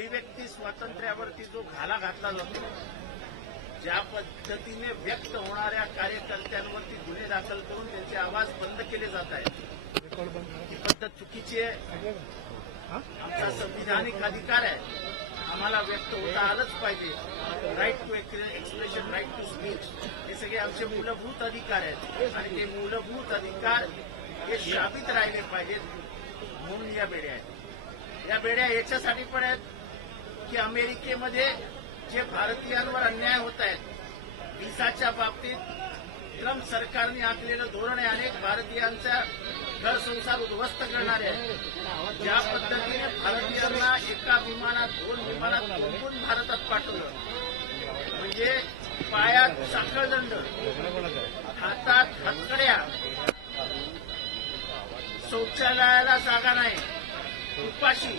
अभिव्यक्ती स्वातंत्र्यावरती जो घाला घातला जातो ज्या पद्धतीने व्यक्त होणाऱ्या कार्यकर्त्यांवरती गुन्हे दाखल करून त्यांचे आवाज बंद केले जात आहेत. ही पद्धत चुकीची आहे. आमचा संविधानिक अधिकार आहे. आम्हाला व्यक्त होता आलंच पाहिजे. Right to expression right to speech हे सगळे आमचे मूलभूत अधिकार आहेत. आणि ते मूलभूत अधिकार हे शाबित राहिले पाहिजेत. म्हणून या बेड्या आहेत. या बेड्या याच्यासाठी पण आहेत. की अमेरिकेमध्ये जे भारतीयांवर अन्याय होत आहेत व्हिसाच्या बाबतीत ट्रम्प सरकारने आखलेलं धोरण आहे अनेक भारतीयांचा घर संसार उद्ध्वस्त करणारे आहे ज्या पद्धतीने भारतीयांना एका विमानात दोन विमानात कोंबून भारतात पाठवलं. म्हणजे पायात साखळदंड हातात हतकड्या. शौचालयाला जागा नाही उपाशी.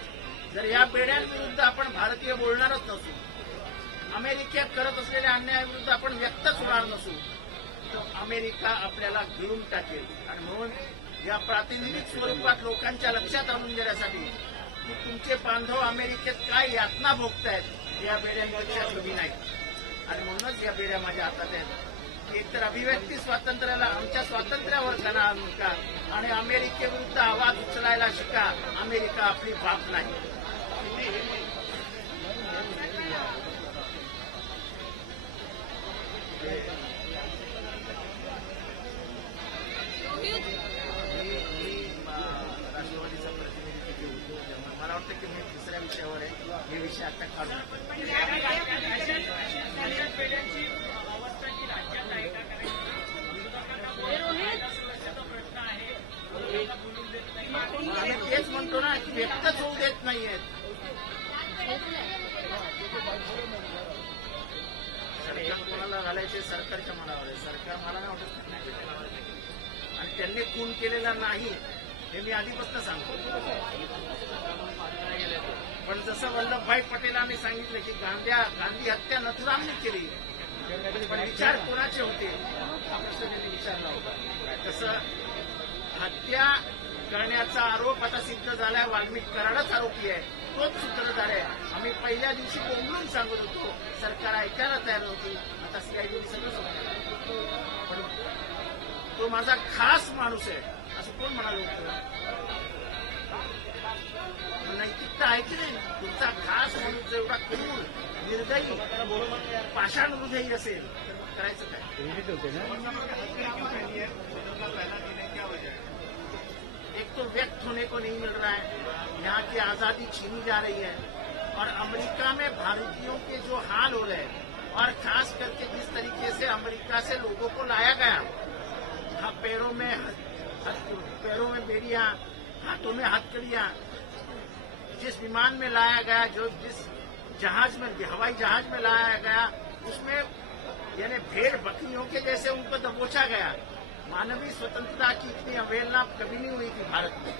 जर या बेड्यांविरुद्ध आपण भारतीय बोलणारच नसू. अमेरिकेत करत असलेल्या अन्यायाविरुद्ध आपण व्यक्तच होणार नसू. तर अमेरिका आपल्याला गिळून टाकेल. आणि म्हणून या प्रातिनिधिक स्वरूपात लोकांच्या लक्षात आणून देण्यासाठी की तुमचे बांधव अमेरिकेत काय यातना भोगतायत या बेड्यांपेक्षा कमी नाहीत. आणि म्हणूनच या बेड्या माझ्या हातात आहेत. एकतर अभिव्यक्ती स्वातंत्र्याला आमच्या स्वातंत्र्यावर कणा आणू आणि अमेरिकेविरुद्ध आवाज उचलायला शिका. अमेरिका आपली बाप नाही. मला वाटतं की दुसऱ्या विषयावर आहे हे विषय आम्ही तेच म्हणतो ना की व्यक्तच होऊ देत नाहीयेत. घालायचे? सरकारच्या मनावर आहे. सरकार मला नाही वाटत आणि त्यांनी खून केलेला नाही हे मी आधीपासून सांगतो. पण जसं वल्लभभाई पटेलांनी सांगितलं की गांध्या गांधी हत्या नथुरामने केली. पण विचार कोणाचे होते? हा प्रश्न त्यांनी विचारला होता तसं हत्या करण्याचा आरोप आता सिद्ध झालाय. वाल्मिक कराडच आरोपी आहे. तोच सूत्र पहिल्या दिवशी बोंबलून सांगत होतो सरकार ऐकायला तयार नव्हती आता सीआयडी सगळं सोडलं पण तो माझा खास माणूस आहे असं कोण म्हणाल होतं? नैतिकता आहे की नाही तुमचा खास माणूस एवढा करून निर्दयी पाषाण हृदयी असेल तर मग करायचं काय? एक तो व्यक्त होने को नहीं मिल रहा है यहाँ की आजादी छीनी जा रही है। और अमेरिका में भारतीयों के जो हाल हो रहे हैं, और खास करके जिस तरीके से अमेरिका से लोगों को लाया गया हाँ पैरों में पैरों में बेड़ियाँ हाथों में हथकड़ियाँ, जिस विमान में लाया गया, जो जिस जहाज़ में, हवाई जहाज़ में लाया गया, उसमें यानी भेड़ बकरियों के जैसे उनको दबोचा गया। मानवीय स्वतंत्रता की इतनी अवहेलना कभी नहीं हुई थी भारत में।